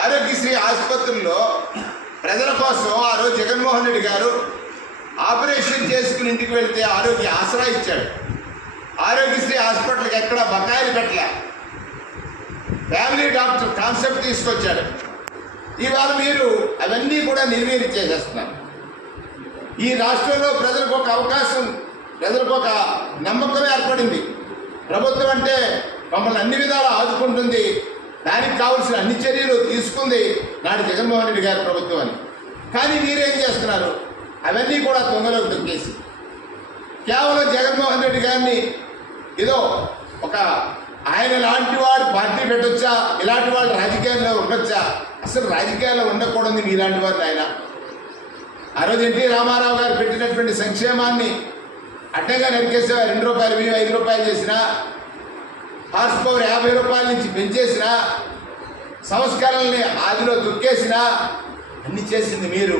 ఆరోగ్యశ్రీ ఆసుపత్రుల్లో ప్రజల కోసం ఆ రోజు జగన్మోహన్ రెడ్డి గారు ఆపరేషన్ చేసుకుని ఇంటికి వెళితే ఆరోగ్య ఆసరా ఇచ్చాడు. ఆరోగ్యశ్రీ హాస్పిటల్కి ఎక్కడ బకాయిలు పెట్టలే, ఫ్యామిలీ డాక్టర్ కాన్సెప్ట్ తీసుకొచ్చాడు. ఇవాళ మీరు అవన్నీ కూడా నిర్వీర్యం చేసేస్తున్నారు. ఈ రాష్ట్రంలో ప్రజలకు ఒక అవకాశం, ప్రజలకు ఒక నమ్మకం ఏర్పడింది. ప్రభుత్వం అంటే మమ్మల్ని అన్ని విధాలు ఆదుకుంటుంది, దానికి కావాల్సిన అన్ని చర్యలు తీసుకుంది నాడు జగన్మోహన్ రెడ్డి గారి ప్రభుత్వం అని. కానీ మీరేం చేస్తున్నారు? అవన్నీ కూడా తొంగలోకి దొక్కేసి కేవలం జగన్మోహన్ రెడ్డి గారిని ఏదో ఒక ఆయన లాంటి వాడు పార్టీ పెట్టొచ్చా, ఇలాంటి వాళ్ళు రాజకీయాల్లో ఉండొచ్చా? అసలు రాజకీయాల్లో ఉండకూడదు మీలాంటి వారిని. ఆయన ఆ రోజు ఎన్టీ రామారావు గారు పెట్టినటువంటి సంక్షేమాన్ని అడ్డంగా నరికేసా. 2 రూపాయలు బియ్యం 5 రూపాయలు చేసినా, హార్స్ పవర్ 50 రూపాయల నుంచి పెంచేసినా, సంస్కరణల్ని ఆదిలో తొక్కేసినా అన్ని చేసింది మీరు.